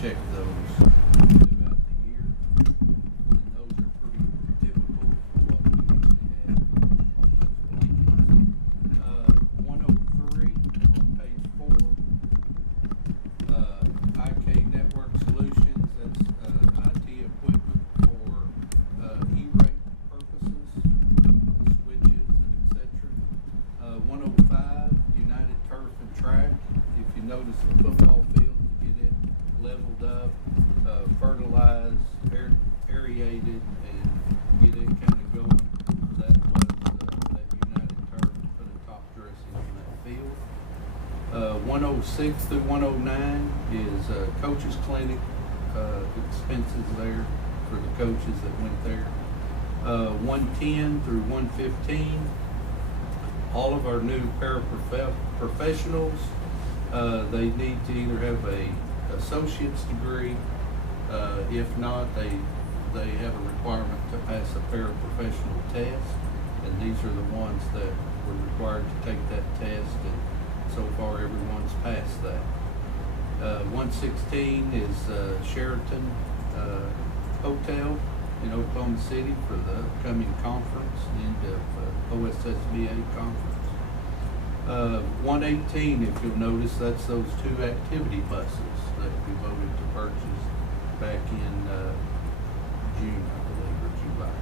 check those throughout the year, and those are pretty typical of what we usually have on those blankets. 103 on page 4, IK Network Solutions, that's IT equipment for E-rate purposes, switches, and etc. 105, United Turf and Track. If you notice the football field, to get it leveled up, fertilized, aerated, and get it kind of going, that was that United Turf put a top dressing on that field. 106 through 109 is Coaches Clinic, expenses there for the coaches that went there. 110 through 115, all of our new paraprofessionals, they need to either have a associate's degree. If not, they have a requirement to pass a paraprofessional test, and these are the ones that were required to take that test, and so far everyone's passed that. 116 is Sheraton Hotel in Oklahoma City for the upcoming conference, end of OSSBA conference. 118, if you'll notice, that's those 2 activity buses that we voted to purchase back in June, I believe, or July.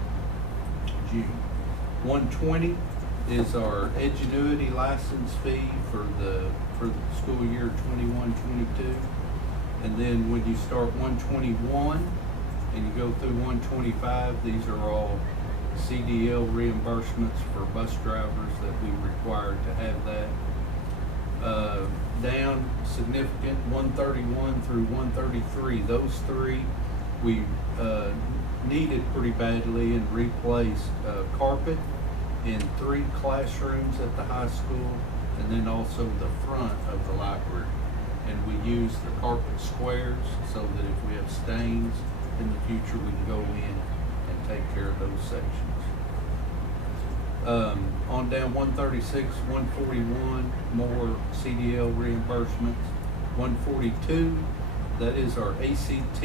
June. 120 is our Edgenuity license fee for the school year 21-22. And then when you start 121 and you go through 125, these are all CDL reimbursements for bus drivers that we required to have that. Down significant 131 through 133. Those 3 we needed pretty badly and replaced carpet in 3 classrooms at the high school, and then also the front of the library. And we use the carpet squares so that if we have stains in the future, we can go in and take care of those sections. On down 136, 141, more CDL reimbursements. 142, that is our ACT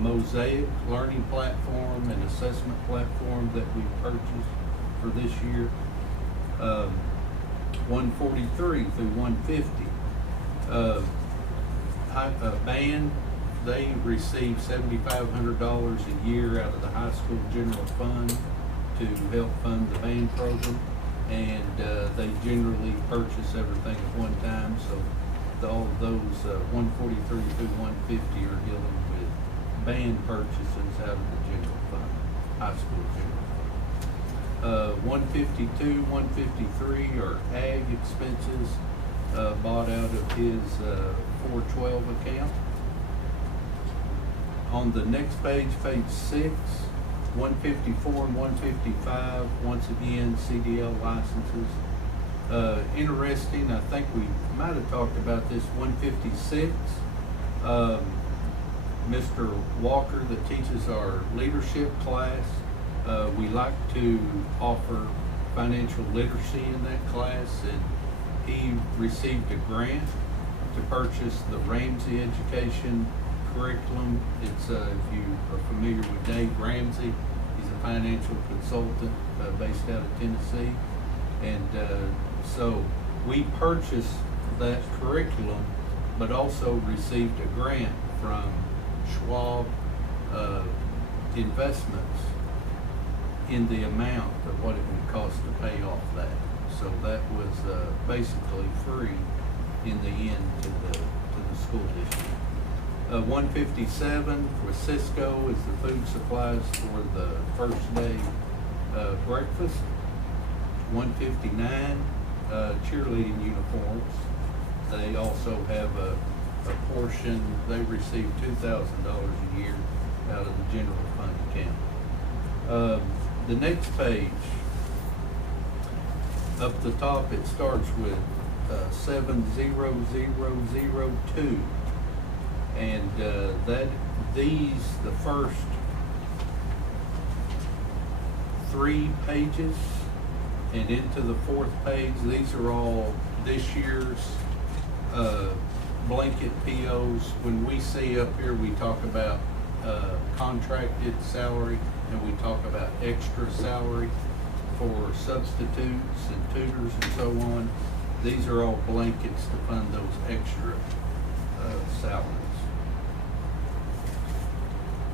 Mosaic learning platform and assessment platform that we purchased for this year. 143 through 150. Band, they receive $7,500 a year out of the high school general fund to help fund the band program, and they generally purchase everything at one time, so all of those 143 through 150 are dealing with band purchases out of the general fund, high school general fund. 152, 153 are ag expenses bought out of his 412 account. On the next page, page 6, 154 and 155, once again, CDL licenses. Interesting, I think we might have talked about this, 156, Mr. Walker that teaches our leadership class, we like to offer financial literacy in that class, and he received a grant to purchase the Ramsey Education curriculum. It's if you are familiar with Dave Ramsey, he's a financial consultant based out of Tennessee, and so we purchased that curriculum, but also received a grant from Schwab Investments in the amount of what it would cost to pay off that. So that was basically free in the end to the school district. 157 for Cisco is the food supplies for the first day breakfast. 159 cheerleading uniforms. They also have a portion, they receive $2,000 a year out of the general fund account. The next page, up the top, it starts with 70002, and the first 3 pages and into the 4th page, these are all this year's blanket POs. When we see up here, we talk about contracted salary, and we talk about extra salary for substitutes and tutors and so on. These are all blankets to fund those extra salaries.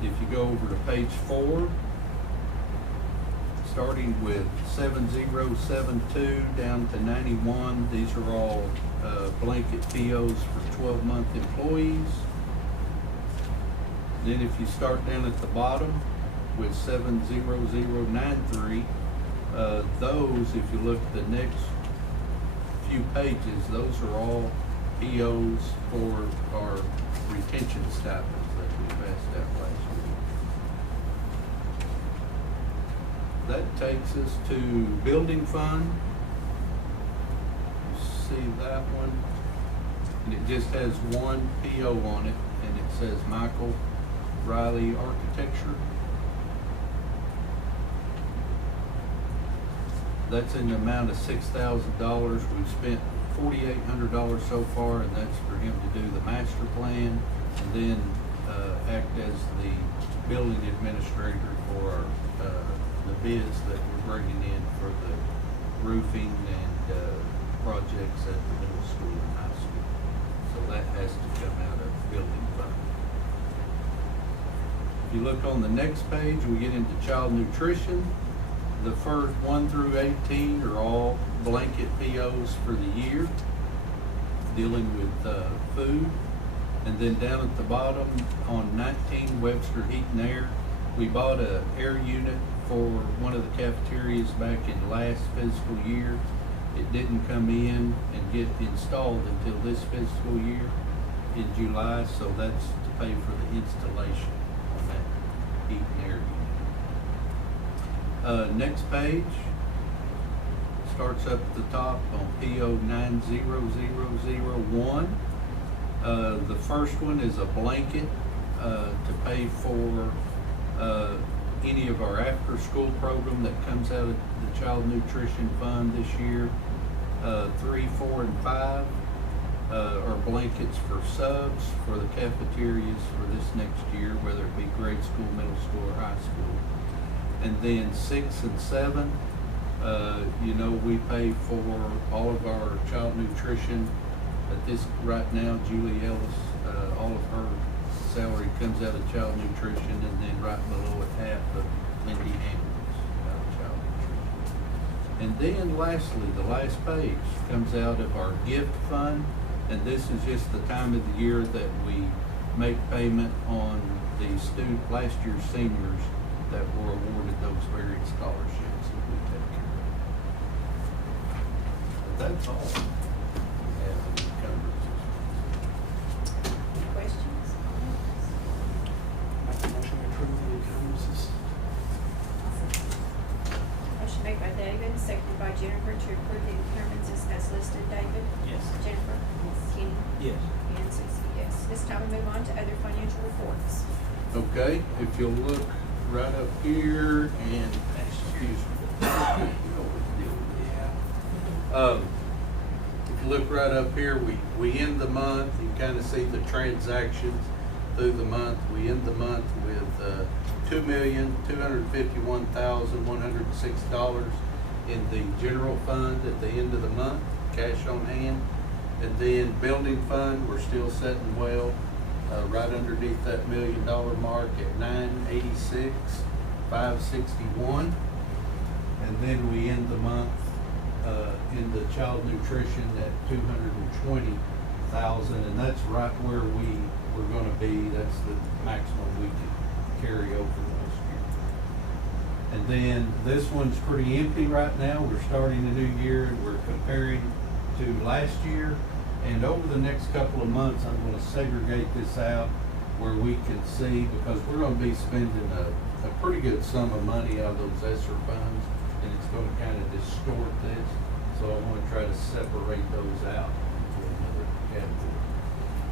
If you go over to page 4, starting with 7072 down to 91, these are all blanket POs for 12-month employees. Then if you start down at the bottom with 70093, those, if you look at the next few pages, those are all POs for our retention stipends that we passed out last week. That takes us to building fund. You see that one? And it just has one PO on it, and it says Michael Riley Architecture. That's in the amount of $6,000. We've spent $4,800 so far, and that's for him to do the master plan and then act as the building administrator for the bids that we're bringing in for the roofing and projects at the middle school and high school. So that has to come out of building fund. If you look on the next page, we get into child nutrition. The first 1 through 18 are all blanket POs for the year, dealing with food. And then down at the bottom on 19 Webster Heat and Air, we bought an air unit for one of the cafeterias back in last fiscal year. It didn't come in and get installed until this fiscal year in July, so that's to pay for the installation on that heat and air unit. Next page starts up at the top on PO 90001. The first one is a blanket to pay for any of our after-school program that comes out of the Child Nutrition Fund this year. 3, 4, and 5 are blankets for subs for the cafeterias for this next year, whether it be grade school, middle school, or high school. And then 6 and 7, you know, we pay for all of our child nutrition. At this right now, Julie Ellis, all of her salary comes out of child nutrition, and then right below it, half of Lindy Hamlin's out of child nutrition. And then lastly, the last page comes out of our gift fund, and this is just the time of the year that we make payment on the last year's seniors that were awarded those varied scholarships that we take care of. But that's all we have in encumbrances. Questions? Make a motion to approve the encumbrances. Motion made by David, seconded by Jennifer to approve the encumbrances as listed. David? Yes. Jennifer? Kenny? Yes. And Susie, yes. This time we move on to other financial reports. Okay, if you'll look right up here and excuse me. If you look right up here, we end the month. You kind of see the transactions through the month. We end the month with $2,251,106 in the general fund at the end of the month, cash on hand. And then building fund, we're still sitting well, right underneath that $1 million mark at $986,561. And then we end the month in the child nutrition at $220,000, and that's right where we're going to be. That's the maximum we can carry over last year. And then this one's pretty empty right now. We're starting a new year, and we're comparing to last year. And over the next couple of months, I'm going to segregate this out where we can see, because we're going to be spending a pretty good sum of money out of those ESSER funds, and it's going to kind of distort this. So I want to try to separate those out into another category.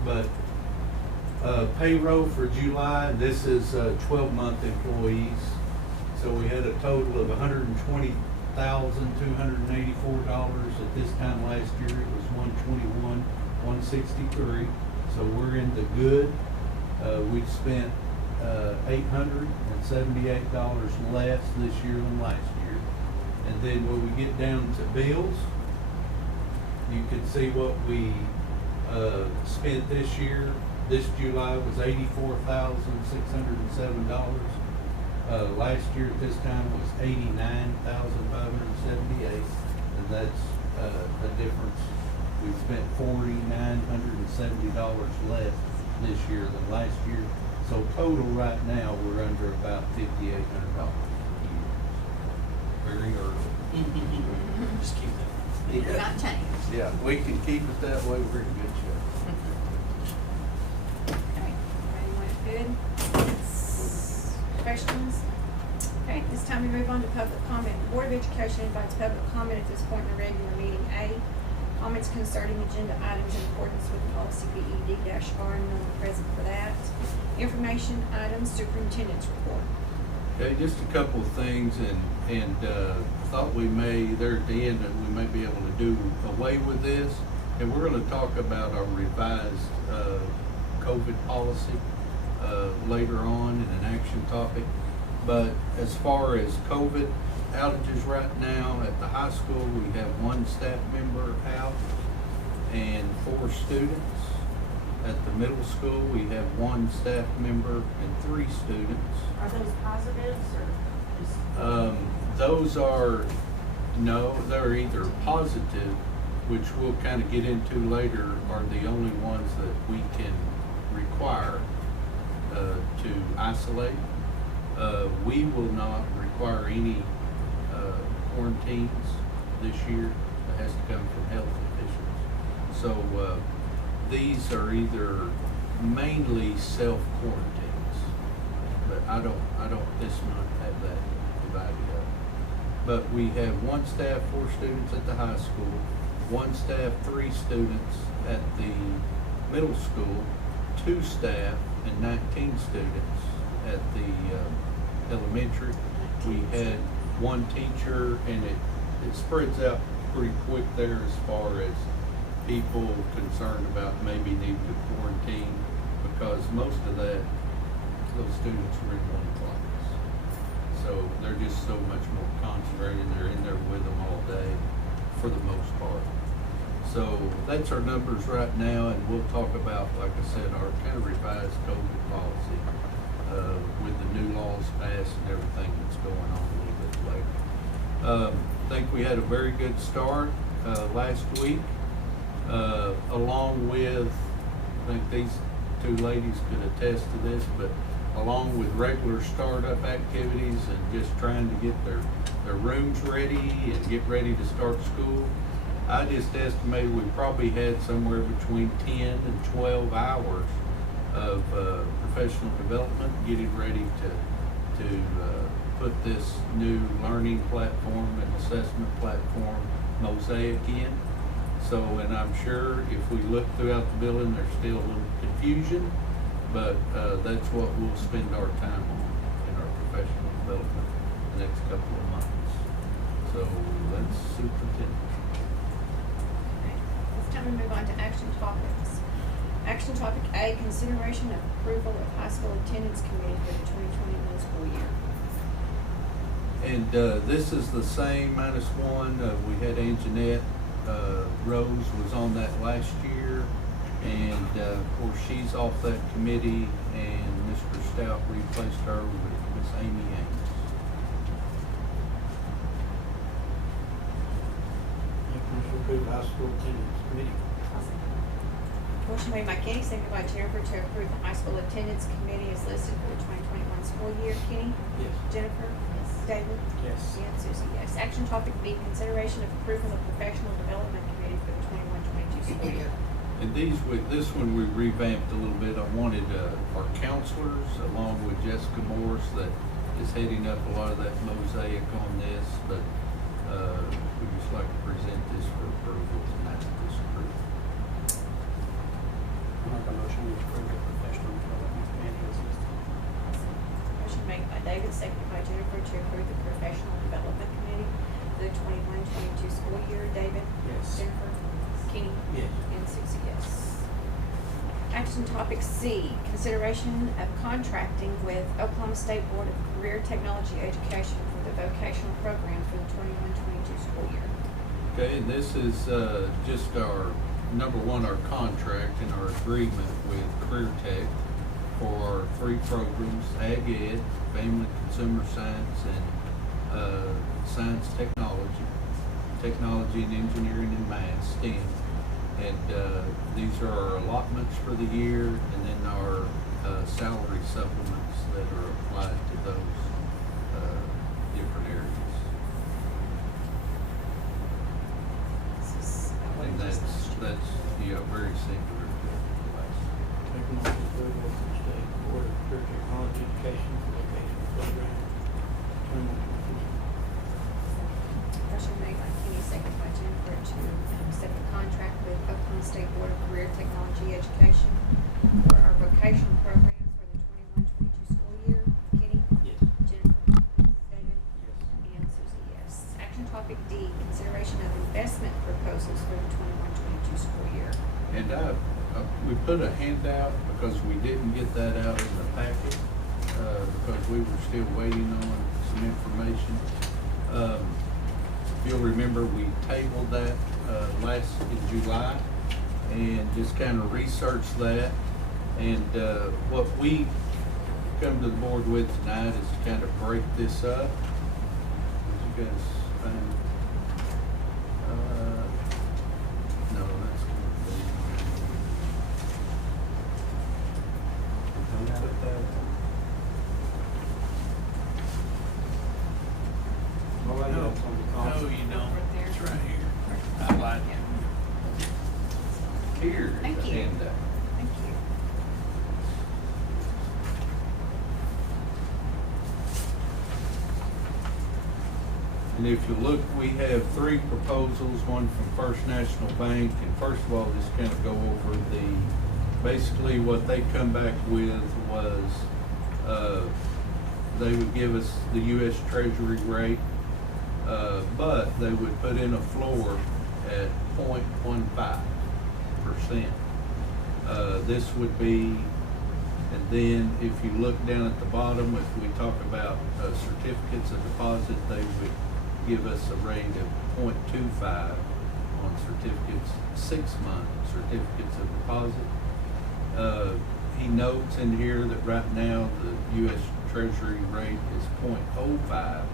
But payroll for July, this is 12-month employees. So we had a total of $120,284. At this time last year, it was $121,163. So we're in the good. We spent $878 less this year than last year. And then when we get down to bills, you can see what we spent this year. This July was $84,607. Last year at this time was $89,578, and that's a difference. We spent $4,970 less this year than last year. So total right now, we're under about $5,800 a year. Very early. Just keep that. Not change. Yeah, we can keep it that way. We're in good shape. Okay, everybody good? Questions? Okay, this time we move on to public comment. The Board of Education invites public comment at this point in the regular meeting. A, comments concerning agenda items in accordance with policy BED-R, and no one present for that. Information items, superintendent's report. Okay, just a couple of things, and thought we may, there at the end, that we may be able to do away with this. And we're gonna talk about our revised COVID policy later on in an action topic. But as far as COVID outages right now, at the high school, we have one staff member out and 4 students. At the middle school, we have one staff member and 3 students. Are those positives or just? Those are, no, they're either positive, which we'll kind of get into later, are the only ones that we can require to isolate. We will not require any quarantines this year. That has to come from health officials. So these are either mainly self-quarantines, but I don't this month have that divided up. But we have one staff, 4 students at the high school, one staff, 3 students at the middle school, 2 staff and 19 students at the elementary. We had one teacher, and it spreads out pretty quick there as far as people concerned about maybe needing to quarantine, because most of those students are in one class. So they're just so much more concentrated. They're in there with them all day for the most part. So that's our numbers right now, and we'll talk about, like I said, our kind of revised COVID policy with the new laws passed and everything that's going on a little bit later. I think we had a very good start last week, along with, I think these 2 ladies could attest to this, but along with regular startup activities and just trying to get their rooms ready and get ready to start school, I just estimated we probably had somewhere between 10 and 12 hours of professional development, getting ready to put this new learning platform and assessment platform, Mosaic, in. So, and I'm sure if we look throughout the building, there's still a little confusion, but that's what we'll spend our time on in our professional development the next couple of months. So that's superintendent. This time we move on to action topics. Action topic A, consideration of approval of high school attendance committee for the 2021 school year. And this is the same -1. We had Anjanette Rose was on that last year, and of course she's off that committee, and Mr. Stout replaced her with Miss Amy Ames. Make a motion to approve high school attendance committee. Motion made by Kenny, seconded by Jennifer to approve the high school attendance committee as listed for the 2021 school year. Kenny? Yes. Jennifer? Yes. David? Yes. And Susie, yes. Action topic B, consideration of approval of professional development committee for the 21-22 school year. And this one we revamped a little bit. I wanted our counselors, along with Jessica Morris, that is heading up a lot of that mosaic on this, but we'd just like to present this for approval tonight, this approval. I'll make a motion to approve the professional development committee as listed. Motion made by David, seconded by Jennifer to approve the professional development committee for the 21-22 school year. David? Yes. Jennifer? Kenny? Yes. And Susie, yes. Action topic C, consideration of contracting with Oklahoma State Board of Career Technology Education for the vocational program for the 21-22 school year. Okay, and this is just our, number one, our contract and our agreement with Career Tech for our 3 programs, Ag Ed, Family Consumer Science, and Science Technology, Technology and Engineering and Math, STEM. And these are our allotments for the year, and then our salary supplements that are applied to those different areas. And that's very similar to the last. Make a motion to approve Oklahoma State Board of Career Technology Education for vocational program 21-22. Motion made by Kenny, seconded by Jennifer to accept the contract with Oklahoma State Board of Career Technology Education for our vocational programs for the 21-22 school year. Kenny? Yes. Jennifer? David? Yes. And Susie, yes. Action topic D, consideration of investment proposals for the 21-22 school year. And we put a handout because we didn't get that out in the packet, because we were still waiting on some information. If you'll remember, we tabled that in July and just kind of researched that. And what we come to the board with tonight is to kind of break this up. Did you guys find? No, that's Put that. Oh, I got it on the console. No, you don't. Right there. It's right here. I like it. Here's the Thank you. handout. Thank you. And if you look, we have 3 proposals, one from First National Bank. And first of all, just kind of go over basically what they come back with was, they would give us the U.S. Treasury rate, but they would put in a floor at 0.15%. This would be, and then if you look down at the bottom, if we talk about certificates of deposit, they would give us a rate of 0.25 on certificates, 6-month certificates of deposit. He notes in here that right now the U.S. Treasury rate is 0.05,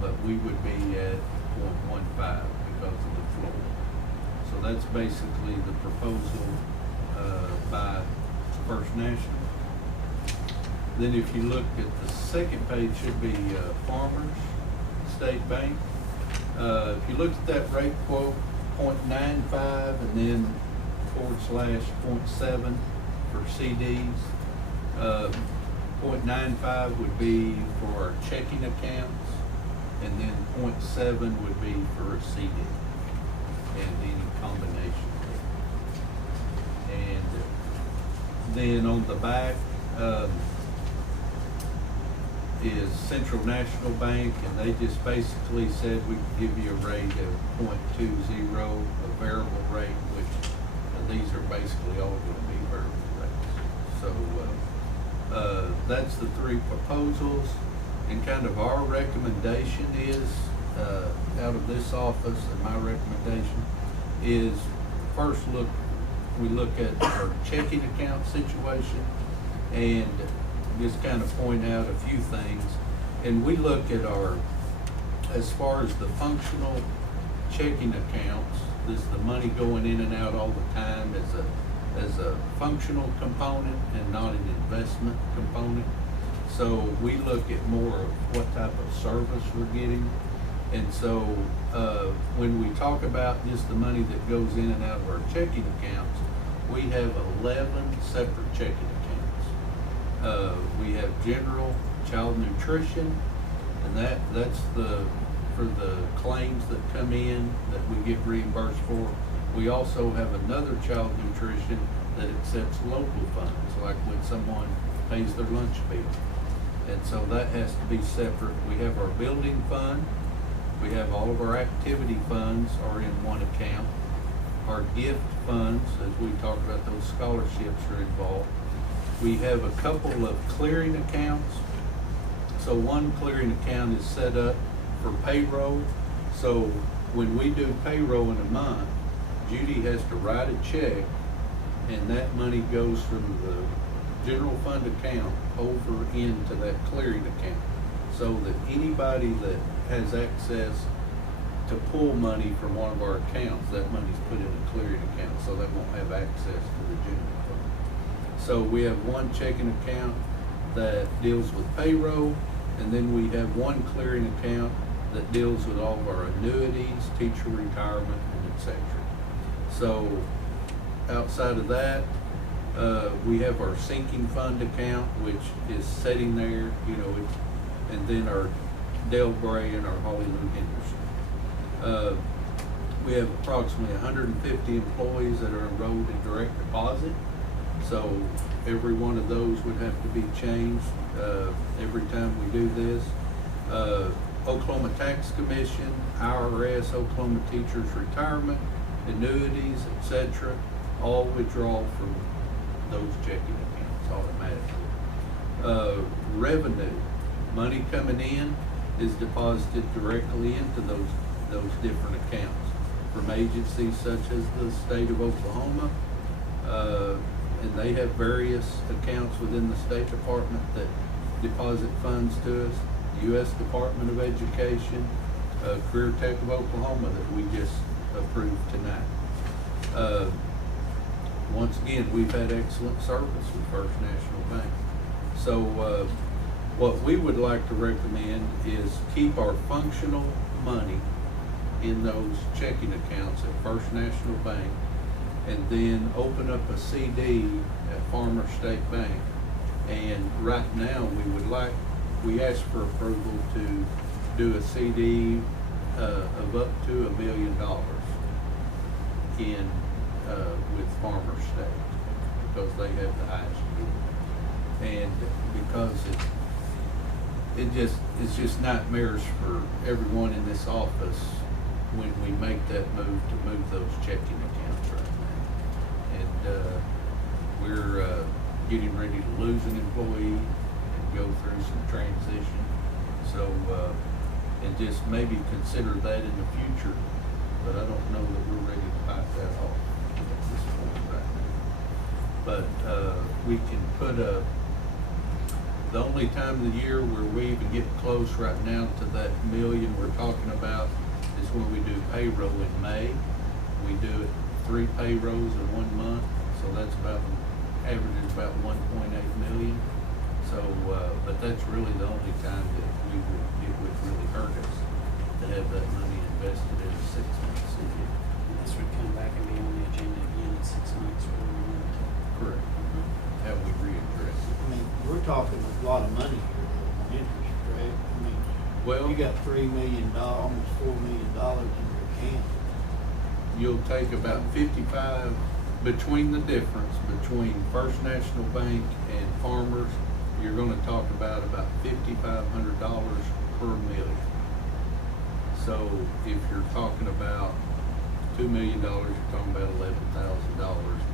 but we would be at 0.15 because of the floor. So that's basically the proposal by First National. Then if you look at the second page, should be Farmers State Bank. If you look at that rate quote, 0.95 and then /0.7 for CDs. 0.95 would be for our checking accounts, and then 0.7 would be for a CD and any combination. And then on the back is Central National Bank, and they just basically said we could give you a rate of 0.20, a variable rate, which these are basically all going to be variable rates. So that's the 3 proposals, and kind of our recommendation is, out of this office, and my recommendation is, first we look at our checking account situation and just kind of point out a few things. And we look at as far as the functional checking accounts, this the money going in and out all the time as a functional component and not an investment component. So we look at more of what type of service we're getting. And so when we talk about just the money that goes in and out of our checking accounts, we have 11 separate checking accounts. We have general child nutrition, and that's for the claims that come in that we get reimbursed for. We also have another child nutrition that accepts local funds, like when someone pays their lunch bill. And so that has to be separate. We have our building fund. We have all of our activity funds are in one account. our gift funds, as we talked about, those scholarships are involved. We have a couple of clearing accounts. So one clearing account is set up for payroll. So when we do payroll in a month, Judy has to write a check, and that money goes from the general fund account over into that clearing account, so that anybody that has access to pull money from one of our accounts, that money's put in a clearing account, so they won't have access to the general fund. So we have one checking account that deals with payroll, and then we have one clearing account that deals with all of our annuities, teacher retirement, and et cetera. So outside of that, we have our sinking fund account, which is sitting there, you know, and then our Dale Bray and our Holly Lou Henderson. We have approximately 150 employees that are enrolled in direct deposit. So every one of those would have to be changed every time we do this. Oklahoma Tax Commission, IRS, Oklahoma Teachers Retirement, annuities, etc., all withdraw from those checking accounts automatically. Revenue, money coming in is deposited directly into those different accounts from agencies such as the state of Oklahoma, and they have various accounts within the State Department that deposit funds to us. U.S. Department of Education, Career Tech of Oklahoma that we just approved tonight. Once again, we've had excellent service with First National Bank. So what we would like to recommend is keep our functional money in those checking accounts at First National Bank, and then open up a CD at Farmer State Bank. And right now we ask for approval to do a CD of up to $1 million in with Farmer State, because they have the highest yield. And because it's just nightmares for everyone in this office when we make that move to move those checking accounts right now. And we're getting ready to lose an employee and go through some transition. So, and just maybe consider that in the future, but I don't know that we're ready to bite that off at this point right now. But we can put the only time of the year where we even get close right now to that million we're talking about is when we do payroll in May. We do it 3 payrolls in 1 month, so that's about averages about 1.8 million. So, but that's really the only time that it would really hurt us to have that money invested in a 6-month CD. This would come back and be on the agenda again in 6 months. Correct. How we readdress it. I mean, we're talking a lot of money here on interest, right? I mean, Well, you got $3 million, almost $4 million in your account. you'll take about 55 between the difference between First National Bank and Farmers. You're going to talk about $5,500 per million. So if you're talking about $2 million, you're talking about $11,000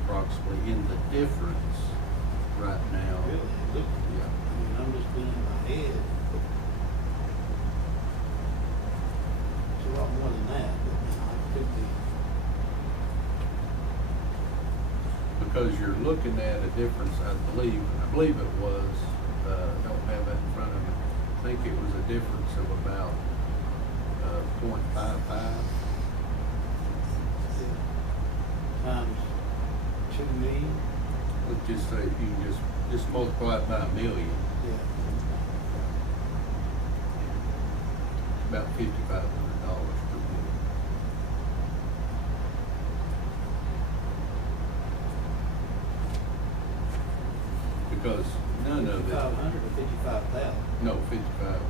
approximately in the difference right now. Really? Look, Yeah. I mean, I'm just doing in my head. It's a lot more than that, but you know, it could be. Because you're looking at a difference, I believe it was, don't have that in front of me. I think it was a difference of about 0.55. Times 2 million. Let's just say you can just multiply it by $1 million, Yeah. about $5,500 per million. Because none of it, 500 or 55,000. no, 5,500.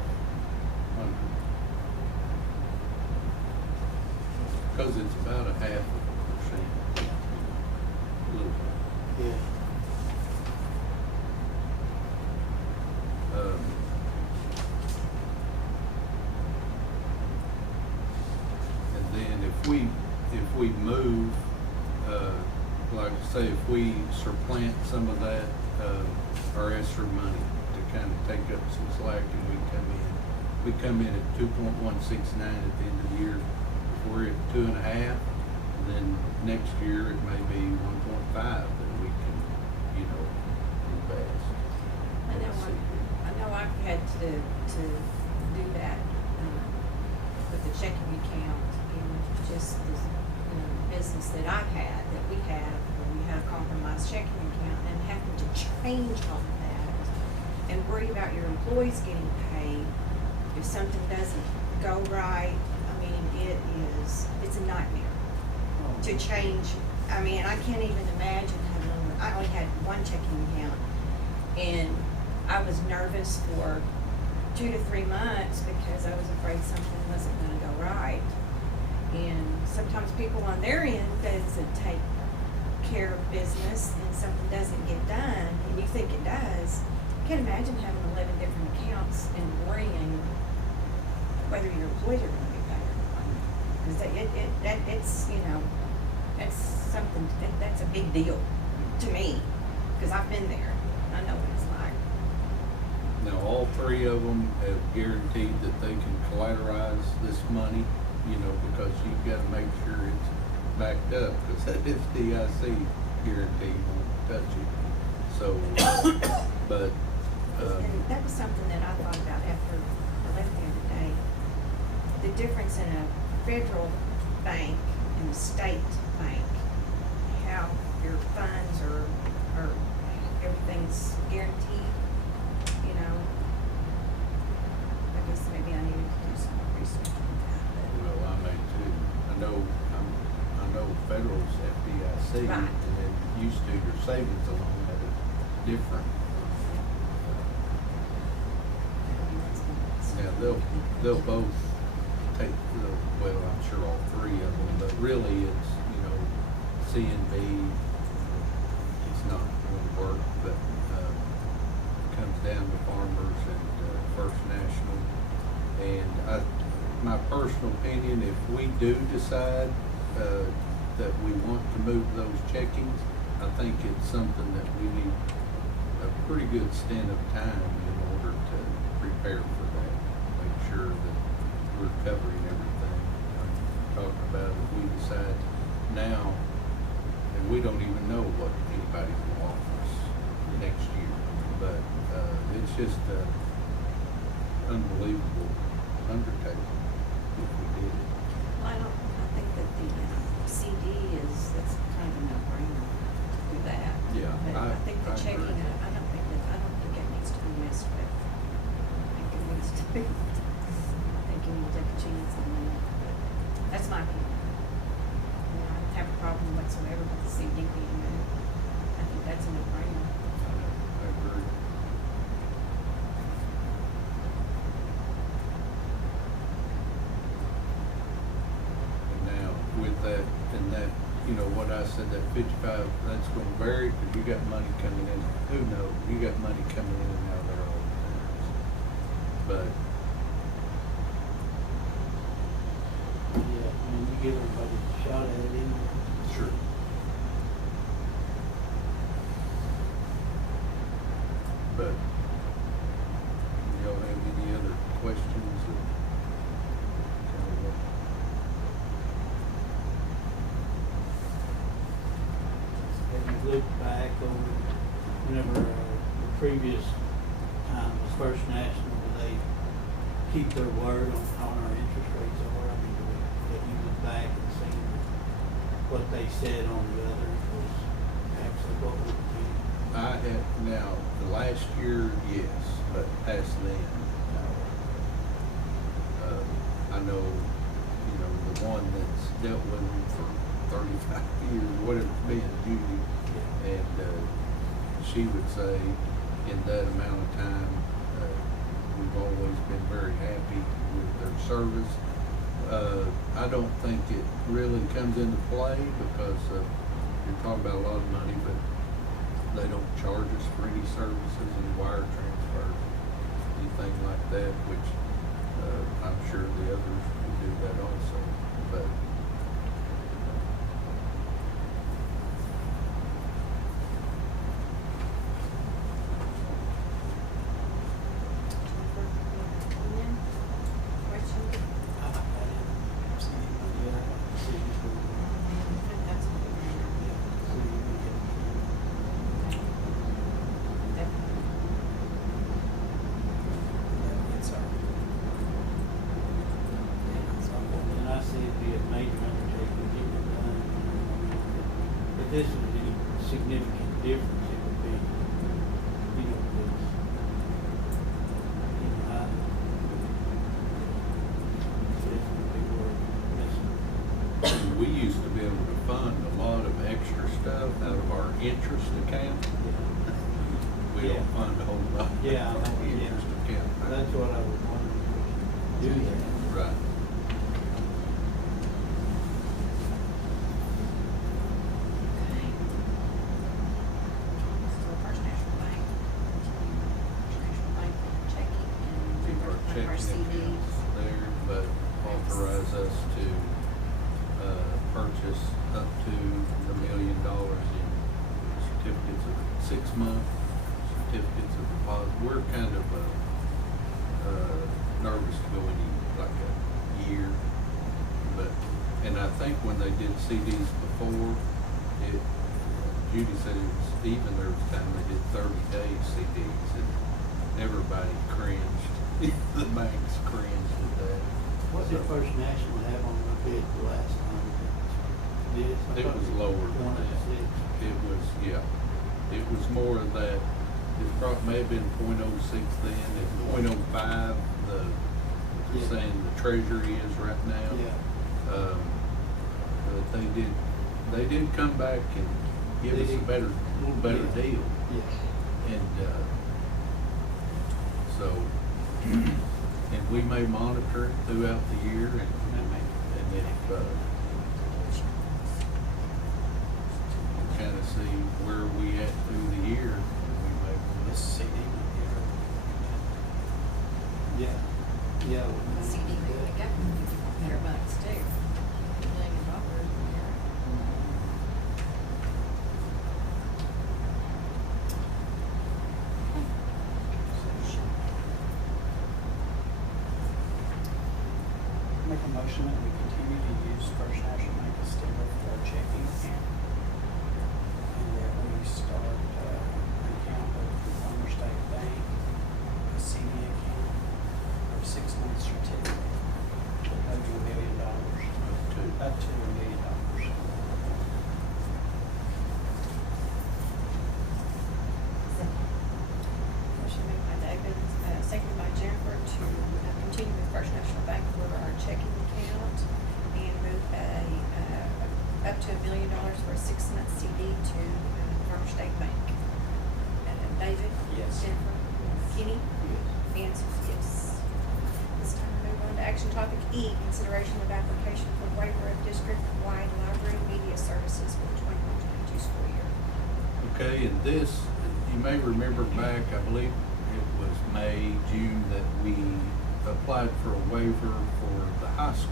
Because it's about 0.5%. A little bit. Yeah. And then if we move we supplant some of that, or ESSER money to kind of take up some slack, and we come in at 2.169 at the end of the year. If we're at 2.5, and then next year it may be 1.5 that we can, invest. I know I've had to do that, with the checking account in just the, business that I've had, that we have, where we have a compromised checking account, and having to change all of that and worry about your employees getting paid if something doesn't go right. I mean, it's a nightmare to change. I mean, I can't even imagine having, I only had one checking account, and I was nervous for 2 to 3 months because I was afraid something wasn't gonna go right. And sometimes people on their end doesn't take care of business and something doesn't get done, and you think it does. I can't imagine having 11 different accounts and worrying whether your employees are gonna be paid or not. Cause that's something, that's a big deal to me, cause I've been there. I know what it's like. Now, all three of them have guaranteed that they can collateralize this money, because you've got to make sure it's backed up, because that FDIC guarantee won't touch it. So, but, And that was something that I thought about after I left the other day. The difference in a federal bank and a state bank, how your funds are everything's guaranteed, I guess maybe I needed to do some more research on that, well, I may too. I know federal's FDIC, Right. and then used to your savings alone had a different. Yeah, they'll both take, well, I'm sure all three of them, but really it's, CNB, it's not going to work, but, it comes down to Farmers and, First National. And my personal opinion, if we do decide, that we want to move those checkings, I think it's something that we need a pretty good stint of time in order to prepare for that. Make sure that we're covering everything. I'm talking about if we decide now, and we don't even know what anybody's going to offer us next year, but it's just an unbelievable undertaking if we did it. Well, I think that the CD that's kind of a no-brainer to do that. Yeah, But I think the I checking, agree. I don't think it needs to be messed with. I think it needs to be, I think you need to take a chance on that, but that's my opinion. I don't have a problem whatsoever with the CD being moved. I think that's a no-brainer. I agree. And now with that, and that, what I said, that 55, that's going to vary because you got money coming in. Who knows? You got money coming in and out of there all the time. But Yeah, you give everybody a shot at it anyway. sure. But y'all have any other questions? Or kind of what- Have you looked back over whenever the previous time was First National, do they keep their word on our interest rates or, have you looked back and seen what they said on the others was actually what would be? I had, now, the last year, yes, but past then, no. I know, the one that's dealt with them for 35 years, whatever it's been, Judy, and, she would say, in that amount of time, we've always been very happy with their service. I don't think it really comes into play because, you're talking about a lot of money, but they don't charge us for any services, any wire transfers, anything like that, which, I'm sure the others will do that also, but. don't fund a whole lot. Yeah, I know, The yeah. interest account. That's what I was wondering, do that. Right. Okay. Still First National Bank, First National Bank checking and Keep our one of our checking CDs. accounts there, but authorize us to, purchase up to $1 million in certificates of 6-month certificates of deposit. We're kind of, nervous to go any, like a year, but, and I think when they did CDs before, Judy said it was even, there was time they did 30-day CDs, and everybody cringed. The banks cringed at that. What did So, First National have on the bid the last time? This? I It thought was lower than one of that. the six. It was, yeah, it was more of that, it probably may have been .06 then, and .05, Yeah. saying the treasury is right now. Yeah. But they did come back and give They us a did. little better Yeah. deal. Yeah. And, so, and we may monitor it throughout the year and if, kind of see where we at through the year, we may. This CD might be our, Yeah. Yeah. CD, we got better bucks too. $1 million a year. make a motion that we continue to use First National Bank of Stigler for our checking account. And that we start, an account with the Farmer State Bank, a CD account, or 6-month certificate, up to $1 million. Up to $1 million. Motion made by David, seconded by Jennifer to continue with First National Bank for our checking account and move up to $1 million for a 6-month CD to Farmer State Bank. David? Yes. Jennifer? Kenny? And Susie, yes. This time we move on to action topic E, consideration of application for waiver of district-wide library media services for the 21-22 school year. Okay, and this, you may remember back, I believe it was May, June, that we applied for a waiver for the high school.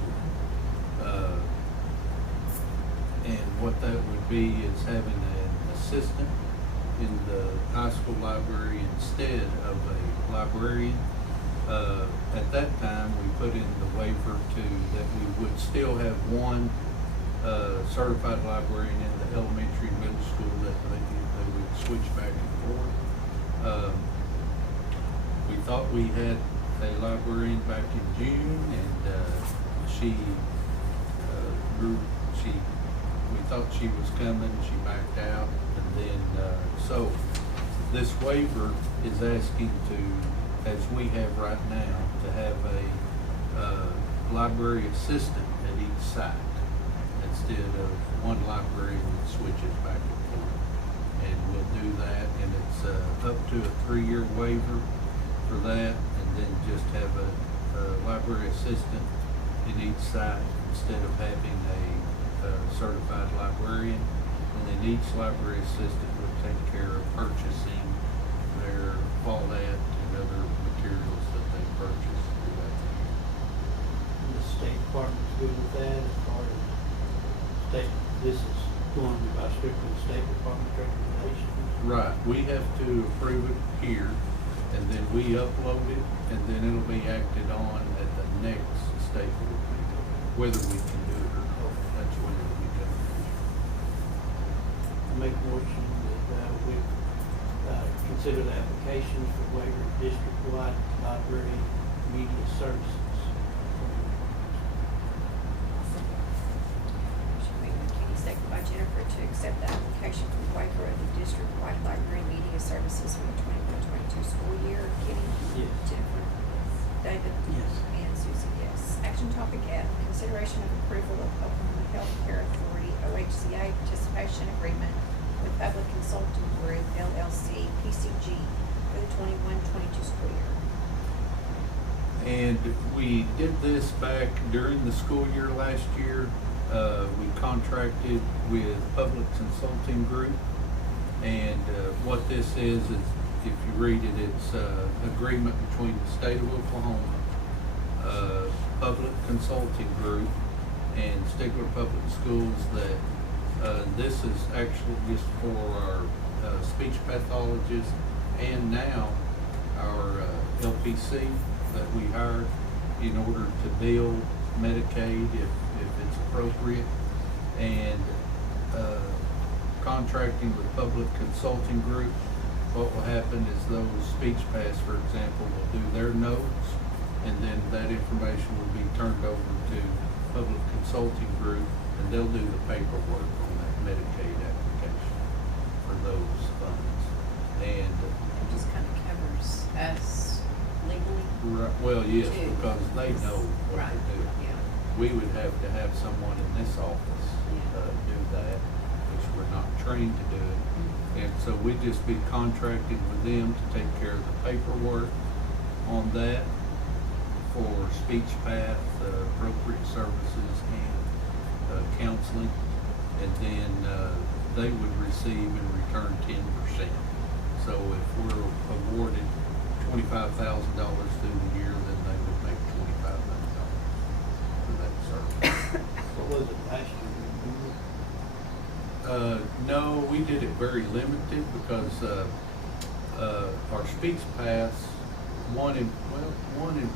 And what that would be is having an assistant in the high school library instead of a librarian. At that time, we put in the waiver that we would still have one certified librarian in the elementary and middle school that they would switch back and forth. We thought we had a librarian back in June, and we thought she was coming, she backed out, and then, so this waiver is asking to, as we have right now, to have a library assistant at each site instead of one librarian that switches back and forth. And we'll do that, and it's up to a 3-year waiver for that, and then just have a library assistant in each site instead of having a certified librarian. And then each library assistant will take care of purchasing their Paulette and other materials that they purchase throughout the year. The State Department's good with that as far as this is going by strictly State Department recommendations. Right, we have to approve it here, and then we upload it, and then it'll be acted on at the next state board meeting, whether we can do it or not. That's when it'll be done. I make a motion that we consider the applications for waiver of district-wide library media services. Motion made by Kenny, seconded by Jennifer to accept the application for waiver of the district-wide library media services for the 21-22 school year. Kenny? Yes. Jennifer? David? Yes. And Susie, yes. Action topic F, consideration of approval of Oklahoma Health Care Authority, OHCA participation agreement with Public Consulting Group, LLC, PCG, And we did this back during the school year last year. We contracted with Public Consulting Group. And what this is if you read it, it's agreement between the state of Oklahoma, Public Consulting Group, and Stigler Public Schools that this is actually just for our speech pathologists and now our LPC that we hired in order to bill Medicaid if it's appropriate, and contracting with Public Consulting Group. What will happen is those speech paths, for example, will do their notes, and then that information will be turned over to Public Consulting Group, and they'll do the paperwork on that Medicaid application for those funds. And It just kind of covers us legally. right, well, yes, Too. because they know what Right, to do. yeah. We would have to have someone in this office Yeah. do that, which we're not trained to do it. And so we'd just be contracted with them to take care of the paperwork on that for speech path, appropriate services, and counseling. And then they would receive in return 10%. So if we're awarded $25,000 through the year, then they would make $25,000 for that service. What was it last year? No, we did it very limited because our speech paths, one in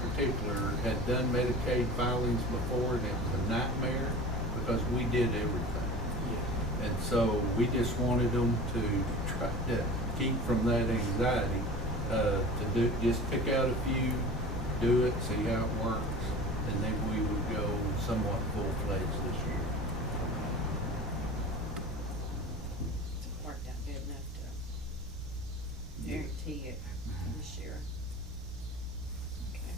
particular had done Medicaid filings before, and it was a nightmare because we did everything. Yeah. And so we just wanted them to try to keep from that anxiety, to just pick out a few, do it, see how it works, and then we would go somewhat full-fledged this year. It's worked out good enough to guarantee it for this year. Okay.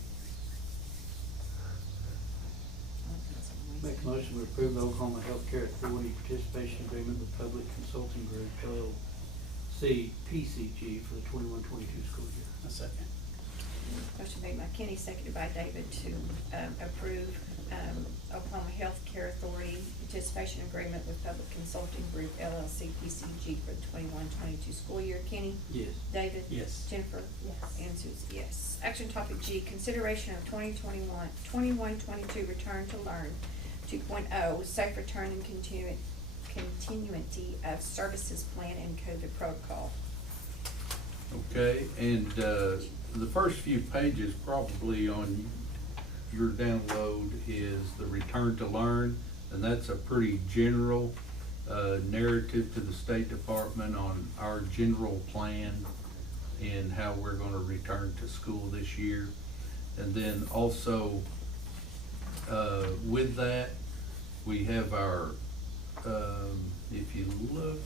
I think that's amazing. Make a motion to approve the Oklahoma Healthcare Authority participation agreement with Public Consulting Group, LLC, PCG for the 21-22 school year. A second. Motion made by Kenny, seconded by David to approve Oklahoma Healthcare Authority participation agreement with Public Consulting Group LLC PCG for the 21-22 school year. Kenny? Yes. David? Yes. Jennifer? Yes. And Susie, yes. Action topic G, consideration of 21-22 return to learn 2.0, safe return and continuity of services plan and COVID protocol. Okay, and the first few pages probably on your download is the return to learn, and that's a pretty general narrative to the State Department on our general plan and how we're gonna return to school this year. And then also with that, we have our, if you look,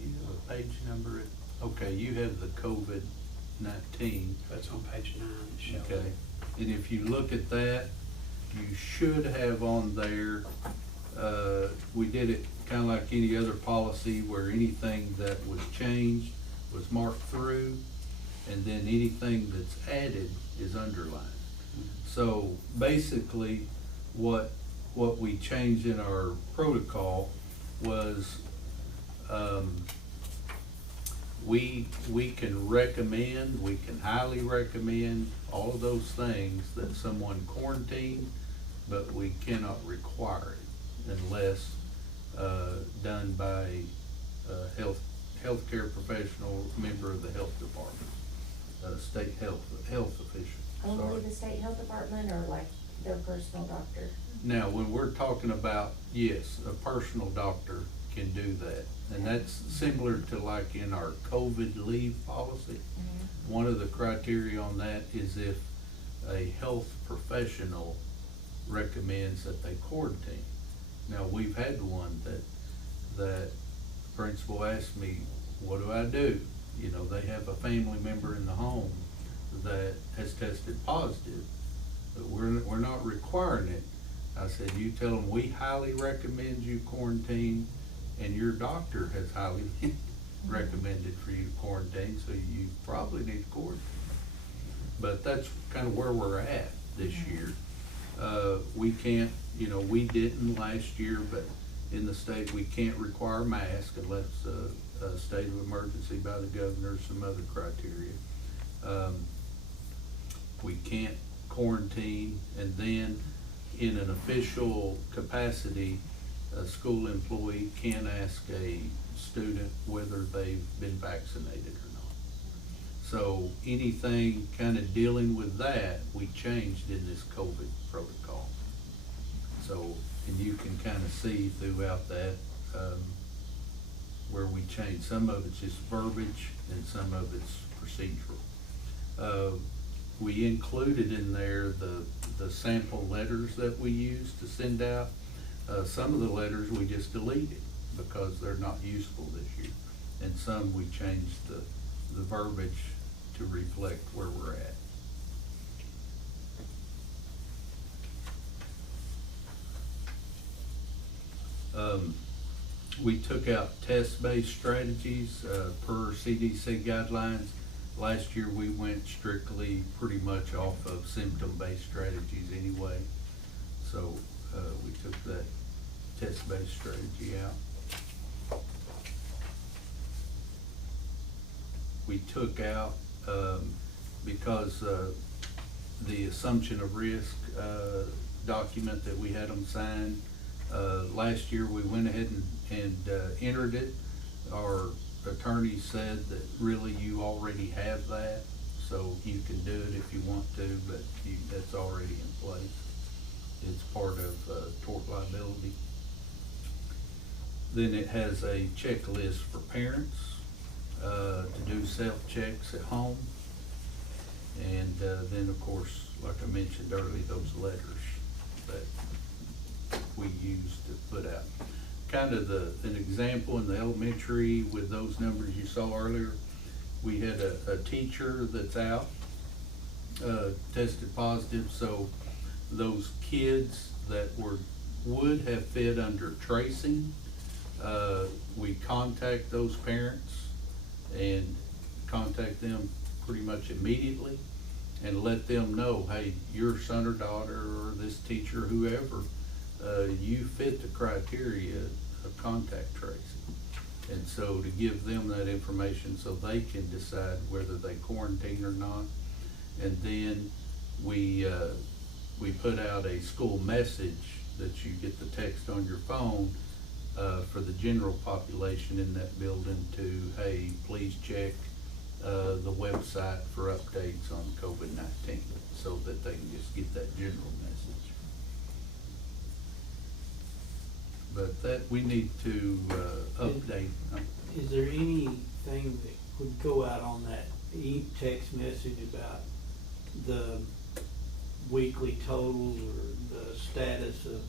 you have a page number, okay, you have the COVID-19. That's on page 9, it shows. Okay, and if you look at that, you should have on there, we did it kinda like any other policy where anything that was changed was marked through, and then anything that's added is underlined. So basically, what we changed in our protocol was, we can recommend, we can highly recommend all of those things that someone quarantine, but we cannot require it unless done by a healthcare professional, member of the health department, state health official. Only Sorry. the state health department or like their personal doctor? Now, when we're talking about, yes, a personal doctor can do that. And that's similar to like in our COVID leave policy. One of the criteria on that is if a health professional recommends that they quarantine. Now, we've had one that the principal asked me, what do I do? You know, they have a family member in the home that has tested positive, but we're not requiring it. I said, you tell them we highly recommend you quarantine, and your doctor has highly recommended for you to quarantine, so you probably need to quarantine. but that's kind of where we're at this year. We can't, you know, we didn't last year, but in the state, we can't require masks unless, a state of emergency by the governor, or some other criteria. We can't quarantine, and then in an official capacity, a school employee can ask a student whether they've been vaccinated or not. So anything kind of dealing with that, we changed in this COVID protocol. So, and you can kind of see throughout that, where we changed. Some of it's just verbiage and some of it's procedural. We included in there the sample letters that we use to send out. Some of the letters we just deleted because they're not useful this year. And some we changed the verbiage to reflect where we're at. We took out test-based strategies per CDC guidelines. Last year we went strictly pretty much off of symptom-based strategies anyway. So we took that test-based strategy out. We took out, because the assumption of risk document that we had them sign, last year we went ahead and entered it. Our attorney said that really you already have that, so you can do it if you want to, but that's already in place. It's part of tort liability. Then it has a checklist for parents to do self-checks at home. And then of course, like I mentioned earlier, those letters that we use to put out. Kind of an example in the elementary with those numbers you saw earlier, we had a teacher that's out, tested positive, so those kids that would have fit under tracing, we contact those parents and contact them pretty much immediately and let them know, hey, your son or daughter or this teacher, whoever, you fit the criteria of contact tracing. And so to give them that information so they can decide whether they quarantine or not. And then we put out a school message that you get the text on your phone for the general population in that building to, hey, please check the website for updates on COVID-19, so that they can just get that general message. But that we need to update. Is there anything that would go out on that text message about the weekly totals or the status of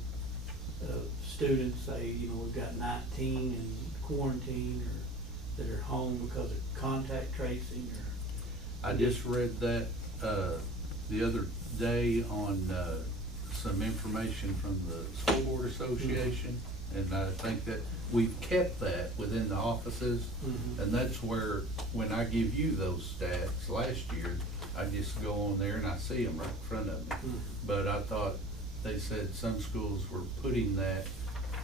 students? Say, you know, we've got 19 in quarantine or that are home because of contact tracing, or? I just read that the other day on some information from the School Board Association, and I think that we've kept that within the offices, and that's where, when I give you those stats last year, I just go on there and I see them right in front of me. But I thought they said some schools were putting that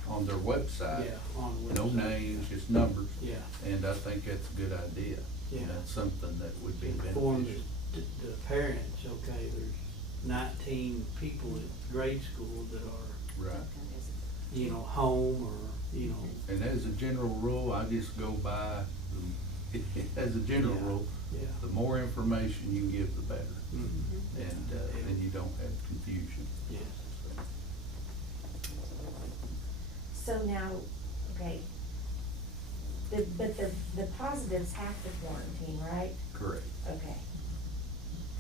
on their website. Yeah, on the No website. names, just numbers. Yeah. And I think that's a good idea. Yeah. And that's something that would be Inform beneficial. the parents, okay, there's 19 people at grade school that are, Right. you know, home or, you know. And as a general rule, I just go by, as a general Yeah. rule, Yeah. the more information you give, the better. Mhm. And you don't have confusion. Yes. So now, okay, but the positives have to quarantine, right? Correct, Okay,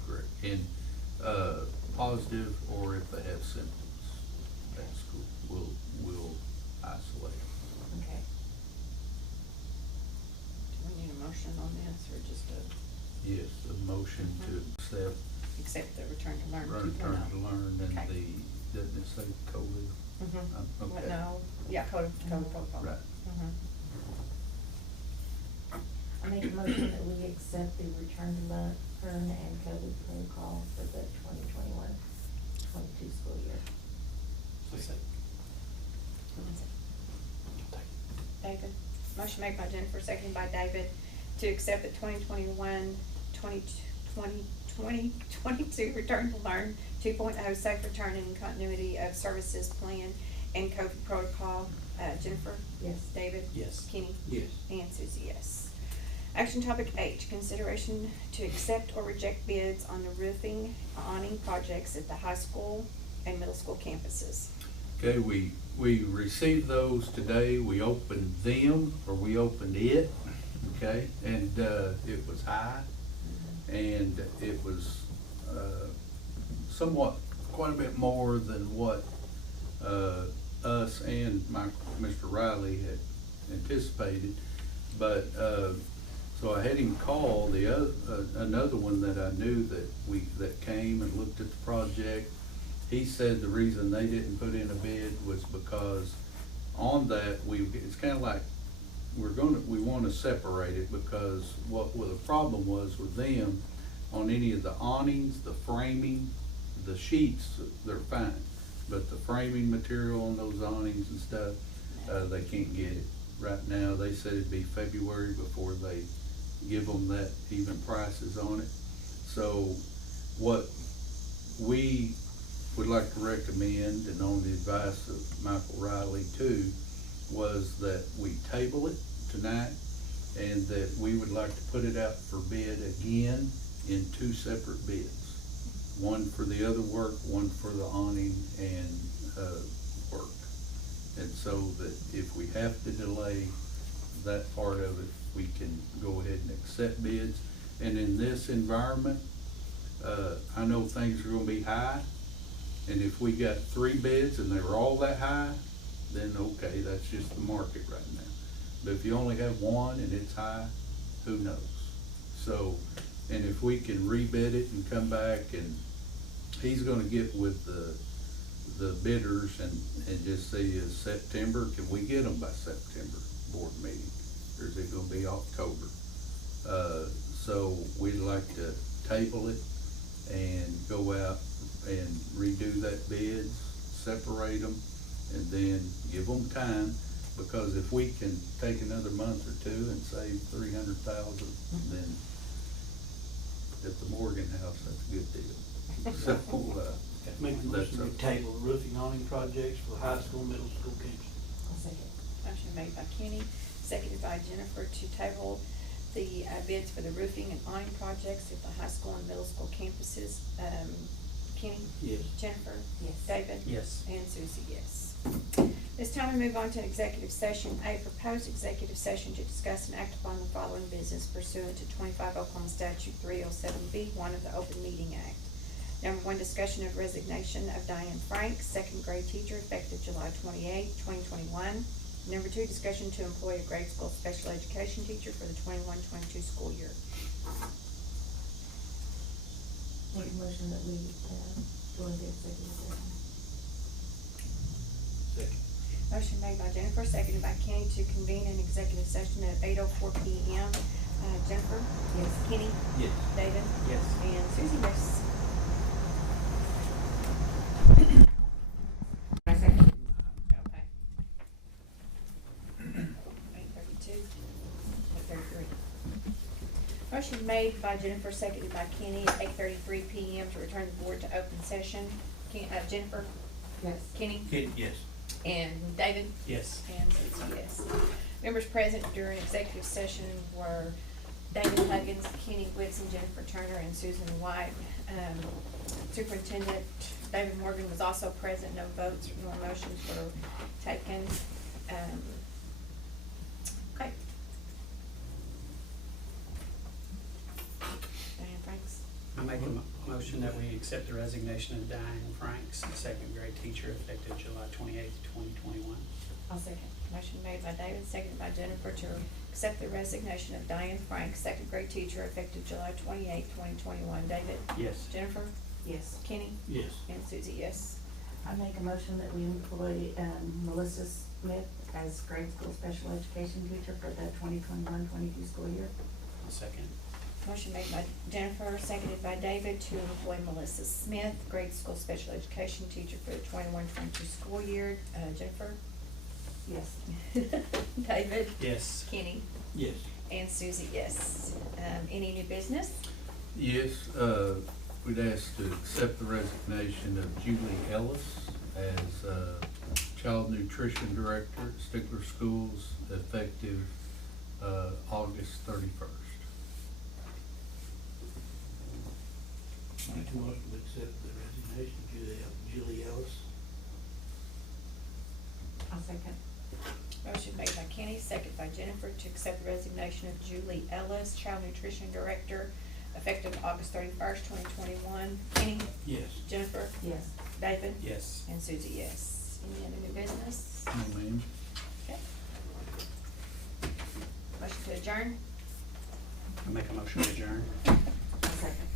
correct. And, positive, or if they have symptoms at school, we'll isolate them. okay. Do we need a motion on this, or just Yes, a motion to accept the return to learn? return to learn and Okay. doesn't it say COVID? Mm-hmm. Okay. No, yeah, code protocol. Right. I make a motion that we accept the return to learn and COVID protocol for the 2021-22 school year. David, motion made by Jennifer, seconded by David, to accept the 2021-2022 Return to Learn 2.0 Safe Return and Continuity of Services Plan and COVID Protocol. Jennifer? Yes. David? Yes. Kenny? Yes. And Susie, yes. Action topic H, consideration to accept or reject bids on the roofing awning projects at the high school and middle school campuses. Okay, we received those today. We opened them, or we opened it, okay? And, it was high, and it was, somewhat, quite a bit more than what, us and Mr. Riley had anticipated. But, so I had him call the other, another one that I knew that came and looked at the project. He said the reason they didn't put in a bid was because on that, it's kinda like, we wanna separate it, because what the problem was with them, on any of the awnings, the framing, the sheets, they're fine. But the framing material on those awnings and stuff, they can't get it. Right now, they said it'd be February before they give them that even prices on it. So what we would like to recommend, and on the advice of Michael Riley too, was that we table it tonight, and that we would like to put it out for bid again in 2 separate bids. One for the other work, one for the awning and, work. And so that if we have to delay that part of it, we can go ahead and accept bids. And in this environment, I know things are gonna be high, and if we got 3 bids and they were all that high, then okay, that's just the market right now. But if you only have one and it's high, who knows? So, and if we can rebid it and come back, and he's gonna get with the bidders and just say, is September, can we get them by September board meeting? Or is it gonna be October? So we'd like to table it and go out and redo that bids, separate them, and then give them time. Because if we can take another month or 2 and save $300,000, then at the Morgan House, that's a good deal. So, Make the that's motion to table roofing awning projects for high school, middle school campuses. I'll second. Motion made by Kenny, seconded by Jennifer, to table the bids for the roofing and awning projects at the high school and middle school campuses. Kenny? Yes. Jennifer? Yes. David? Yes. And Susie, yes. This time we move on to an executive session. A, proposed executive session to discuss and act upon the following business pursuant to 25 Oklahoma Statute 307B1 of the Open Meeting Act. Number 1, discussion of resignation of Diane Franks, 2nd grade teacher, effective July 28, 2021. Number 2, discussion to employ a grade school special education teacher for the 21-22 school year. Make a motion that we, go into executive session. Second. Motion made by Jennifer, seconded by Kenny, to convene an executive session at 8:04 p.m. Jennifer? Yes. Kenny? Yes. David? Yes. And Susie, yes. I second. Okay. 8:32, 8:33. Motion made by Jennifer, seconded by Kenny, at 8:33 p.m. to return the board to open session. Jennifer? Yes. Kenny? Yes. And David? Yes. And Susie, yes. Members present during executive session were David Huggins, Kenny Whitson, Jennifer Turner, and Susan White. Superintendent David Morgan was also present. No votes nor motions were taken. Okay. Diane Franks. I make a motion that we accept the resignation of Diane Franks, 2nd grade teacher, effective July 28th, 2021. I'll second. Motion made by David, seconded by Jennifer, to accept the resignation of Diane Franks, 2nd grade teacher, effective July 28, 2021. David? Yes. Jennifer? Yes. Kenny? Yes. And Susie, yes. I make a motion that we employ, Melissa Smith as grade school special education teacher for the 2021-22 school year. I'll second. Motion made by Jennifer, seconded by David to employ Melissa Smith, grade school special education teacher for the 21-22 school year. Jennifer? Yes. David? Yes. Kenny? Yes. And Susie, yes. Any new business? Yes, we'd ask to accept the resignation of Julie Ellis as Child Nutrition Director at Stigler Schools effective August 31st. Make a motion to accept the resignation of Julie Ellis. I'll second. Motion made by Kenny, seconded by Jennifer to accept the resignation of Julie Ellis, Child Nutrition Director, effective August 31st, 2021. Kenny? Yes. Jennifer? Yes. David? Yes. And Susie, yes. Any other new business? No, ma'am. Okay. Motion to adjourn? I'll make a motion to adjourn. I'll second.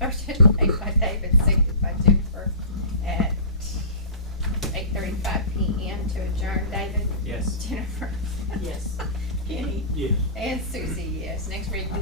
Motion made by David, seconded by Jennifer at 8:35 PM to adjourn. David? Yes. Jennifer? Yes. Kenny? Yes. And Susie, yes. Next regular